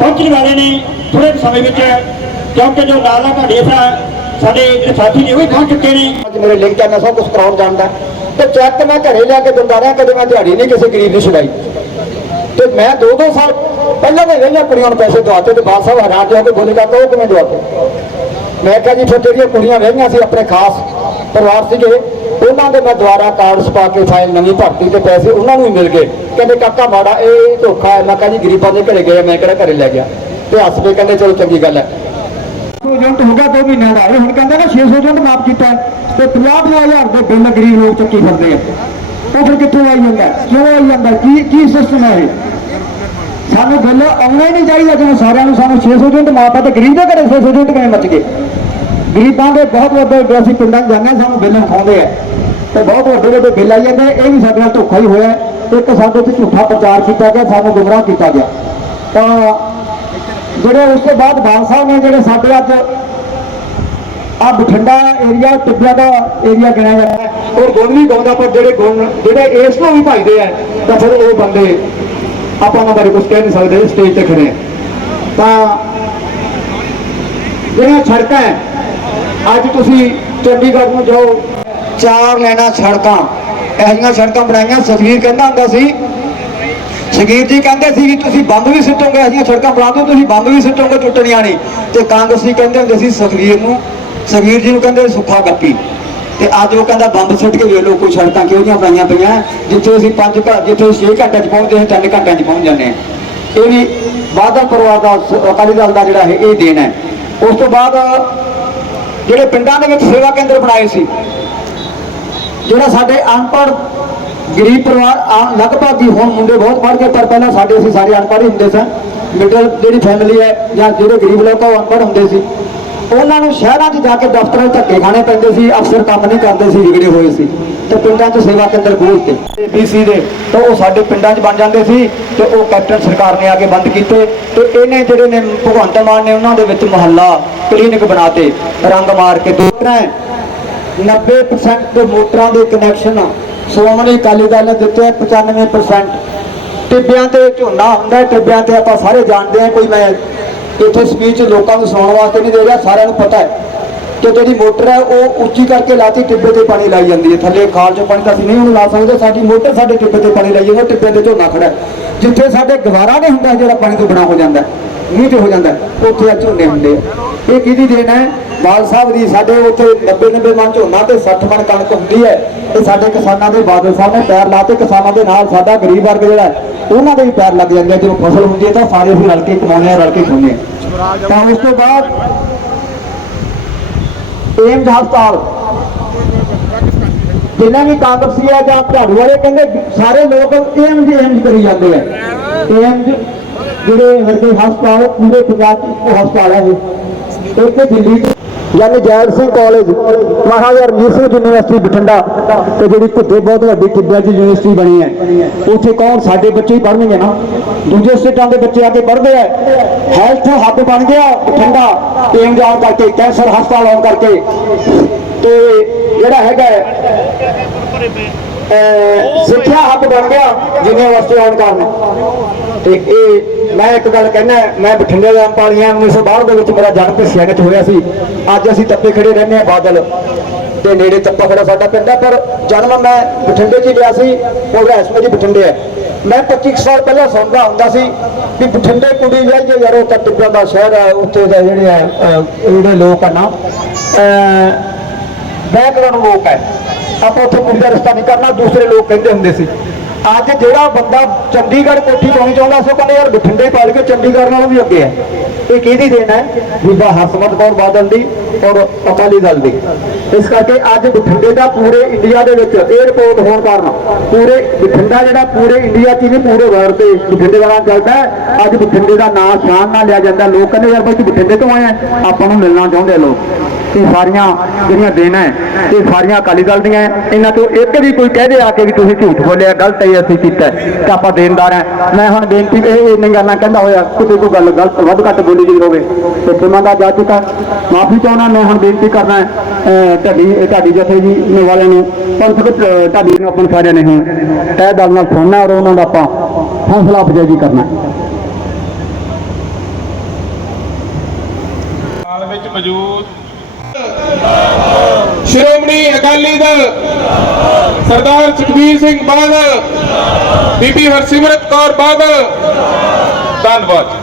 ਪਹੁੰਚਣ ਵਾਲੇ ਨੇ ਥੋੜੇ ਸਮੇਂ ਵਿੱਚ, ਕਿਉਂਕਿ ਜੋ ਨਾਲ ਦਾ ਘੜੇ ਸਾਡੇ ਜਿਹੜੇ ਸਾਥੀ ਨੇ ਉਹ ਵੀ ਪਹੁੰਚ ਚੁੱਕੇ ਨੇ। ਅੱਜ ਮੇਰੇ ਲਿੰਕ ਹੈ ਮੈਂ ਸਭ ਕੁਝ ਕਰਾਉਣ ਜਾਣਦਾ ਤੇ ਚੈੱਕ ਮੈਂ ਘਰੇ ਲਿਆ ਕੇ ਦਿੰਦਾ ਰਿਹਾ, ਕਦੇ ਮੈਂ ਦਿਹਾੜੀ ਨਹੀਂ ਕਿਸੇ ਗਰੀਬ ਨੂੰ ਛੁਡਾਈ। ਤੇ ਮੈਂ ਦੋ ਦੋ ਸਾਲ ਪਹਿਲਾਂ ਦੇ ਰਹੀਆਂ ਕੁੜੀਆਂ ਨੂੰ ਪੈਸੇ ਦਵਾਤੇ ਤੇ ਬਾਦ ਸਾਹਿਬ ਹਰਾਮ ਜਾ ਕੇ ਬੋਲੇ ਕਹਿੰਦਾ, ਉਹ ਕਿਵੇਂ ਦਵਾਤੇ ਮੈਂ ਕਿਹਾ ਜੀ, ਫਿਰ ਜਿਹੜੀਆਂ ਕੁੜੀਆਂ ਵਹੀਆਂ ਸੀ ਆਪਣੇ ਖਾਸ ਪਰਿਵਾਰ ਸੀਗੇ, ਉਹਨਾਂ ਦੇ ਮੈਂ ਦੁਆਰਾ ਕਾਰਡਸ ਪਾ ਕੇ ਫਾਈਲ ਨਵੀਂ ਭਰਤੀ ਤੇ ਪੈਸੇ ਉਹਨਾਂ ਨੂੰ ਹੀ ਮਿਲ ਗਏ। ਕਹਿੰਦੇ ਕਾਕਾ ਮਾੜਾ ਇਹ ਧੋਖਾ ਹੈ। ਮੈਂ ਕਿਹਾ ਜੀ ਗਰੀਬਾਂ ਦੇ ਘਰੇ ਗਏ ਮੈਂ ਕਿਹੜਾ ਘਰੇ ਲੈ ਗਿਆ? ਤੇ ਹੱਸ ਕੇ ਕਹਿੰਦੇ ਚਲੋ ਚੰਗੀ ਗੱਲ ਹੈ। ਯੂਨਿਟ ਹੋ ਗਿਆ 2 ਮਹੀਨਿਆਂ ਦਾ। ਹੁਣ ਕਹਿੰਦਾ ਨਾ 600 ਯੂਨਿਟ ਮਾਫ ਕੀਤਾ ਹੈ, ਤੇ 50 ਹਜ਼ਾਰ ਦੇ ਬਿੱਲ ਗਰੀਬ ਲੋਕ ਚੱਕੀ ਫਿਰਦੇ ਆ। ਉਹ ਫਿਰ ਕਿੱਥੋਂ ਆਈ ਜਾਂਦਾ ਕਿਉਂ ਆਈ ਜਾਂਦਾ ਕੀ ਕੀ ਸਿਸਟਮ ਹੈ ਇਹ? ਸਾਨੂੰ ਬਿੱਲ ਆਉਣਾ ਹੀ ਨਹੀਂ ਚਾਹੀਦਾ ਜਿਵੇਂ ਸਾਰਿਆਂ ਨੂੰ ਸਾਨੂੰ 600 ਯੂਨਿਟ ਮਾਫ ਹੈ ਤੇ ਗਰੀਬ ਦੇ ਘਰੇ 600 ਯੂਨਿਟ ਕਿਵੇਂ ਮੱਚ ਗਏ? ਗਰੀਬਾਂ ਦੇ ਬਹੁਤ ਵੱਡੇ ਅਸੀਂ ਪਿੰਡਾਂ 'ਚ ਜਾਂਦੇ ਹਾਂ, ਸਾਨੂੰ ਬਿੱਲ ਖਾਉਂਦੇ ਆ। ਤੇ ਬਹੁਤ ਵੱਡੇ ਵੱਡੇ ਬਿੱਲ ਆਈ ਜਾਂਦੇ ਇਹ ਵੀ ਸਾਡੇ ਨਾਲ ਧੋਖਾ ਹੀ ਹੋਇਆ ਇੱਕ ਸਾਡੇ ਤੇ ਝੂਠਾ ਪ੍ਰਚਾਰ ਕੀਤਾ ਗਿਆ, ਸਾਨੂੰ ਗੁੰਮਰਾਹ ਕੀਤਾ ਗਿਆ। ਤਾਂ ਜਿਹੜੇ ਉਸ ਤੋਂ ਬਾਅਦ ਬਾਲ ਸਾਹਿਬ ਨੇ ਜਿਹੜੇ ਸਾਡੇ ਅੱਜ ਆ ਬਠਿੰਡਾ ਏਰੀਆ ਟਿੱਬਿਆਂ ਦਾ ਏਰੀਆ ਗਿਣਿਆ ਜਾਂਦਾ ਹੈ ਔਰ ਗੁਣ ਵੀ ਗਾਉਂਦਾ, ਪਰ ਜਿਹੜੇ ਗੁਣ, ਜਿਹੜੇ ਇਸ ਨੂੰ ਵੀ ਭਾਈਦੇ ਆ ਤਾਂ ਫਿਰ ਉਹ ਬੰਦੇ ਆਪਾਂ ਉਹਨਾਂ ਬਾਰੇ ਕੁਝ ਕਹਿ ਨਹੀਂ ਸਕਦੇ ਸਟੇਜ ਤੇ ਖੜੇ ਤਾਂ ਜਿਹੜੀਆਂ ਸੜਕਾਂ ਅੱਜ ਤੁਸੀਂ ਚੰਡੀਗੜ੍ਹ ਨੂੰ ਜਾਓ, ਚਾਰ ਲੈਣਾ ਸੜਕਾਂ। ਇਹੋ ਜਿਹੀਆਂ ਸੜਕਾਂ ਬਣਾਈਆਂ। ਸਤਵੀਰ ਕਹਿੰਦਾ ਹੁੰਦਾ ਸੀ ਸ਼ਗੀਰ ਜੀ ਕਹਿੰਦੇ ਸੀ ਵੀ ਤੁਸੀਂ ਬੰਬ ਵੀ ਸਿੱਟੋਗੇ ਅਸੀਂ ਸੜਕਾਂ ਬਣਾ ਦਿਓ, ਤੁਸੀਂ ਬੰਬ ਵੀ ਸਿੱਟੋਗੇ ਟੁੱਟਣੀਆਂ ਨਹੀਂ। ਤੇ ਕਾਂਗਰਸੀ ਕਹਿੰਦੇ ਹੁੰਦੇ ਸੀ ਸੁਖਵੀਰ ਨੂੰ ਸੁਖਵੀਰ ਜੀ ਨੂੰ ਕਹਿੰਦੇ ਸੁੱਖਾ ਗੱਪੀ। ਤੇ ਅੱਜ ਉਹ ਕਹਿੰਦਾ ਬੰਬ ਸੁੱਟ ਕੇ ਵੇਖ ਲਓ ਕੋਈ ਸੜਕਾਂ ਕਿਹੋ ਜਿਹੀਆਂ ਬਣਾਈਆਂ ਪਈਆਂ, ਜਿੱਥੇ ਅਸੀਂ 5 ਜਿੱਥੇ 6 ਘੰਟੇ 'ਚ ਪਹੁੰਚਦੇ ਹਾਂ 3 ਘੰਟਿਆਂ 'ਚ ਪਹੁੰਚ ਜਾਂਦੇ ਹਾਂ। ਇਹ ਵੀ ਬਾਦਲ ਪਰਿਵਾਰ ਦਾ, ਅਕਾਲੀ ਦਲ ਦਾ ਜਿਹੜਾ ਹੈ ਇਹ ਦੇਣ ਹੈ। ਉਸ ਤੋਂ ਬਾਅਦ ਜਿਹੜੇ ਪਿੰਡਾਂ ਦੇ ਵਿੱਚ ਸੇਵਾ ਕੇਂਦਰ ਬਣਾਏ ਸੀ ਜਿਹੜਾ ਸਾਡੇ ਅਨਪੜ੍ਹ ਗਰੀਬ ਪਰਿਵਾਰ ਆ- ਲਗਭਗ ਹੀ ਹੁਣ ਮੁੰਡੇ ਬਹੁਤ ਪੜ੍ਹ ਗਏ, ਪਰ ਪਹਿਲਾਂ ਸਾਡੇ ਅਸੀਂ ਸਾਰੇ ਅਨਪੜ੍ਹ ਹੀ ਹੁੰਦੇ ਸਨ ਮਿਡਲ ਜਿਹੜੀ ਫੈਮਿਲੀ ਹੈ ਜਾਂ ਜਿਹੜੇ ਗਰੀਬ ਲੋਕ ਆ, ਉਹ ਅਨਪੜ੍ਹ ਹੁੰਦੇ ਸੀ। ਉਹਨਾਂ ਨੂੰ ਸ਼ਹਿਰਾਂ 'ਚ ਜਾ ਕੇ ਦਫ਼ਤਰਾਂ 'ਚ ਧੱਕੇ ਖਾਣੇ ਪੈਂਦੇ ਸੀ, ਅਫਸਰ ਕੰਮ ਨਹੀਂ ਕਰਦੇ ਸੀ, ਵਿਗੜੇ ਹੋਏ ਸੀ। ਤੇ ਪਿੰਡਾਂ 'ਚ ਸੇਵਾ ਕੇਂਦਰ ਖੋਲ੍ਹਤੇ ਬੀਸੀ ਦੇ, ਤਾਂ ਉਹ ਸਾਡੇ ਪਿੰਡਾਂ 'ਚ ਬਣ ਜਾਂਦੇ ਸੀ ਤੇ ਉਹ ਕੈਪਟਨ ਸਰਕਾਰ ਨੇ ਆ ਕੇ ਬੰਦ ਕੀਤੇ। ਤੇ ਇਹਨੇ ਜਿਹੜੇ ਨੇ ਭਗਵੰਤ ਮਾਨ ਨੇ ਉਹਨਾਂ ਦੇ ਵਿੱਚ ਮੁਹੱਲਾ ਕਲੀਨਿਕ ਬਣਾਤੇ ਰੰਗ ਮਾਰ ਕੇ ਦੂਸਰਾ 90% ਮੋਟਰਾਂ ਦੇ ਕਨੈਕਸ਼ਨ ਸ਼੍ਰੋਮਣੀ ਅਕਾਲੀ ਦਲ ਨੇ ਦਿੱਤੇ ਆ 95% ਟਿੱਬਿਆਂ ਤੇ ਝੋਨਾ ਹੁੰਦਾ ਟਿੱਬਿਆਂ ਤੇ ਆਪਾਂ ਸਾਰੇ ਜਾਣਦੇ ਹਾਂ, ਕੋਈ ਮੈਂ ਇੱਥੇ ਸਪੀਚ ਲੋਕਾਂ ਨੂੰ ਸੁਣਾਉਣ ਵਾਸਤੇ ਨਹੀਂ ਦੇ ਰਿਹਾ, ਸਾਰਿਆਂ ਨੂੰ ਪਤਾ ਹੈ ਕਿ ਜਿਹੜੀ ਮੋਟਰ ਹੈ, ਉਹ ਉੱਚੀ ਕਰਕੇ ਲਾਤੀ, ਟਿੱਬੇ ਤੇ ਪਾਣੀ ਲਾਈ ਜਾਂਦੀ ਹੈ। ਥੱਲੇ ਖਾਲ ਚੋਂ ਪਾਣੀ ਤਾਂ ਅਸੀਂ ਨਹੀਂ ਹੁਣ ਲਾ ਸਕਦੇ, ਸਾਡੀ ਮੋਟਰ ਸਾਡੇ ਟਿੱਬੇ ਤੇ ਪਾਣੀ ਲਾਈ ਜਾਂਦਾ ਟਿੱਬੇ ਤੇ ਝੋਨਾ ਖੜਾ ਜਿੱਥੇ ਸਾਡੇ ਗਵਾਰਾ ਨਹੀਂ ਹੁੰਦਾ ਜਿਹੜਾ ਪਾਣੀ ਤੋਂ ਬਣਾ ਹੋ ਜਾਂਦਾ ਮੀਂਹ ਤੇ ਹੋ ਜਾਂਦਾ। ਉੱਥੇ ਆ ਝੋਨੇ ਹੁੰਦੇ ਆ। ਇਹ ਕਿਹਦੀ ਦੇਣ ਹੈ? ਬਾਲ ਸਾਹਿਬ ਦੀ। ਸਾਡੇ ਉੱਥੇ 90 90 ਮਨ ਝੋਨਾ ਤੇ 60 ਮਨ ਕਣਕ ਹੁੰਦੀ ਹੈ। ਤੇ ਸਾਡੇ ਕਿਸਾਨਾਂ ਦੇ ਬਾਦਲ ਸਾਹਿਬ ਨੇ ਪੈਰ ਲਾਤੇ। ਕਿਸਾਨਾਂ ਦੇ ਨਾਲ ਸਾਡਾ ਗਰੀਬ ਵਰਗ ਜਿਹੜਾ ਉਹਨਾਂ ਦੇ ਵੀ ਪੈਰ ਲੱਗ ਜਾਂਦੇ ਆ। ਜਦੋਂ ਫਸਲ ਹੁੰਦੀ ਹੈ ਤਾਂ ਸਾਰੇ ਅਸੀਂ ਰਲ ਕੇ ਕਮਾਉਂਦੇ ਆ, ਰਲ ਕੇ ਖਾਂਦੇ ਆ। ਤਾਂ ਉਸ ਤੋਂ ਬਾਅਦ ਏਮਜ਼ ਹਸਪਤਾਲ। ਜਿੰਨਾ ਵੀ ਕਾਂਗਰਸੀ ਹੈ ਜਾਂ ਝਾੜੂ ਵਾਲੇ, ਕਹਿੰਦੇ ਸਾਰੇ ਲੋਕ ਏਮਜ਼ ਏਮਜ਼ ਕਰੀ ਜਾਂਦੇ ਆ। ਏਮਜ਼ ਜਿਹੜੇ ਵਰਗੇ ਹਸਪਤਾਲ, ਪੂਰੇ ਪੰਜਾਬ 'ਚ ਹਸਪਤਾਲ ਹੈ ਇਹ। ਇੱਥੇ ਦਿੱਲੀ 'ਚ ਯਾਨੀ ਜੈਲ ਸਿੰਘ ਕਾਲਜ, ਮਹਾਰਾਜਾ ਰਣਜੀਤ ਸਿੰਘ ਯੂਨੀਵਰਸਿਟੀ, ਬਠਿੰਡਾ, ਤੇ ਜਿਹੜੀ ਘੁੱਦੇ ਬਹੁਤ ਵੱਡੀ ਟਿੱਬਿਆਂ ਦੀ ਯੂਨੀਵਰਸਿਟੀ ਬਣੀ ਹੈ। ਉੱਥੇ ਕੌਣ ਸਾਡੇ ਬੱਚੇ ਹੀ ਪੜ੍ਹਨਗੇ ਨਾ? ਦੂਜੇ ਸਟੇਟਾਂ ਦੇ ਬੱਚੇ ਆ ਕੇ ਪੜ੍ਹਦੇ ਆ। ਹੈਲਥ ਹੱਬ ਬਣ ਗਿਆ ਬਠਿੰਡਾ ਟੀਮ ਜਾਣ ਕਰਕੇ ਕੈਂਸਰ ਹਸਪਤਾਲ ਆਉਣ ਕਰਕੇ। ਤੇ ਸਿੱਖਿਆ ਹੱਕ ਬਣ ਗਿਆ ਯੂਨੀਵਰਸਿਟੀ ਆਉਣ ਕਾਰਨ। ਤੇ ਇਹ ਮੈਂ ਇੱਕ ਗੱਲ ਕਹਿਣਾ ਮੈਂ ਬਠਿੰਡੇ ਦਾ ਪਾਲੀਆਂ 1962 ਦੇ ਵਿੱਚ ਮੇਰਾ ਜਨਮ ਭਿੱਸਿਆ ਹੋਇਆ ਸੀ। ਅੱਜ ਅਸੀਂ ਤੱਪੇ ਖੜੇ ਰਹਿੰਦੇ ਆ ਬਾਦਲ। ਤੇ ਨੇੜੇ ਤੱਪਾ ਖੜਾ ਸਾਡਾ ਪਿੰਡ ਹੈ, ਪਰ ਜਨਮ ਮੈਂ ਬਠਿੰਡੇ 'ਚ ਹੀ ਲਿਆ ਸੀ, ਉਹ ਰਹਿਸ ਮੇਰੀ ਬਠਿੰਡੇ ਹੈ। ਮੈਂ 25 ਕੁ ਸਾਲ ਪਹਿਲਾਂ ਸੁਣਦਾ ਹੁੰਦਾ ਸੀ ਵੀ ਬਠਿੰਡੇ ਕੁੜੀ ਵਿਆਹ ਜੇ ਯਾਰ, ਉਹ ਤਾਂ ਟਿੱਬਿਆਂ ਦਾ ਸ਼ਹਿਰ ਹੈ, ਉੱਥੇ ਦੇ ਜਿਹੜੇ ਆ ਜਿਹੜੇ ਲੋਕ ਆ ਨਾ ਬੈਕਗ੍ਰਾਉਂਡ ਲੋਕ ਹੈ। ਆਪਾਂ ਉੱਥੇ ਕੁੜੀ ਦਾ ਰਿਸ਼ਤਾ ਨਹੀਂ ਕਰਨਾ, ਦੂਸਰੇ ਲੋਕ ਕਹਿੰਦੇ ਹੁੰਦੇ ਸੀ। ਅੱਜ ਜਿਹੜਾ ਬੰਦਾ ਚੰਡੀਗੜ੍ਹ ਕੋਠੀ ਪਾਉਣੀ ਚਾਹੁੰਦਾ ਸੋ ਕਹਿੰਦੇ ਯਾਰ ਬਠਿੰਡੇ ਪਾ ਕੇ ਚੰਡੀਗੜ੍ਹ ਨਾਲੋਂ ਵੀ ਅੱਗੇ ਹੈ। ਇਹ ਕਿਹਦੀ ਦੇਣ ਹੈ? ਬੀਬਾ ਹਰਸਿਮਰਤ ਕੌਰ ਬਾਦਲ ਦੀ ਔਰ ਅਕਾਲੀ ਦਲ ਦੀ। ਇਸ ਕਰਕੇ ਅੱਜ ਬਠਿੰਡੇ ਦਾ ਪੂਰੇ ਇੰਡੀਆ ਦੇ ਵਿੱਚ 에어ਪੋਰਟ ਹੋਣ ਕਾਰਨ ਪੂਰੇ ਬਠਿੰਡਾ ਜਿਹੜਾ ਪੂਰੇ ਇੰਡੀਆ 'ਚ ਹੀ ਨਹੀਂ, ਪੂਰੇ ਵਰਲਡ ਤੇ ਬਠਿੰਡੇ ਵਾਲਾ ਚੱਲਦਾ ਅੱਜ ਬਠਿੰਡੇ ਦਾ ਨਾਂ ਸ਼ਾਨ ਨਾਲ ਲਿਆ ਜਾਂਦਾ। ਲੋਕ ਕਹਿੰਦੇ ਯਾਰ ਬਾਈ ਤੂੰ ਬਠਿੰਡੇ ਤੋਂ ਆਏ ਆਪਾਂ ਨੂੰ ਮਿਲਣਾ ਚਾਹੁੰਦੇ ਲੋਕ। ਇਹ ਸਾਰੀਆਂ ਜਿਹੜੀਆਂ ਦੇਣਾ ਹੈ ਇਹ ਸਾਰੀਆਂ ਅਕਾਲੀ ਦਲ ਦੀਆਂ ਇਹਨਾਂ ਤੋਂ ਇੱਕ ਵੀ ਕੋਈ ਕਹਿ ਦੇ ਆ ਕੇ ਵੀ ਤੁਸੀਂ ਝੂਠ ਬੋਲਿਆ ਗਲਤ ਹੈ ਅਸੀਂ ਕੀਤਾ ਤਾਂ ਆਪਾਂ ਦੇਣਦਾਰ ਹੈ। ਮੈਂ ਹੁਣ ਬੇਨਤੀ ਇਹ ਇਹ ਨਹੀਂ ਗੱਲਾਂ ਕਹਿੰਦਾ ਹੋਇਆ ਕਿਤੇ ਕੋਈ ਗੱਲ ਗਲਤ ਵੱਧ ਘੱਟ ਬੋਲੀ ਗਈ ਹੋਵੇ ਤੇ ਸਿਮਾ ਦਾ ਜਾ ਚੁੱਕਾ। ਮਾਫੀ ਚਾਹੁੰਦਾ ਮੈਂ ਹੁਣ ਬੇਨਤੀ ਕਰਨਾ ਹੈ, ਅਹ, ਢਾਡੀ ਢਾਡੀ ਜਥੇ ਜੀ ਨੇ ਵਾਲੇ ਨੂੰ ਪੰਥਕ ਅਹ, ਢਾਡੀ ਨੂੰ ਆਪਾਂ ਸਾਰਿਆਂ ਨੇ ਹੁਣ ਤਹਿ ਦਲ ਨਾਲ ਸੁਣਨਾ ਔਰ ਉਹਨਾਂ ਦਾ ਆਪਾਂ ਹੌਸਲਾ ਅਫਜ਼ਾਈ ਕਰਨਾ ਹੈ। ਵਿੱਚ ਮੌਜੂਦ ਸ਼੍ਰੋਮਣੀ ਅਕਾਲੀ ਦਲ ਸਰਦਾਰ ਸੁਖਬੀਰ ਸਿੰਘ ਬਾਦਲ ਬੀਬੀ ਹਰਸਿਮਰਤ ਕੌਰ ਬਾਦਲ ਧੰਨਵਾਦ।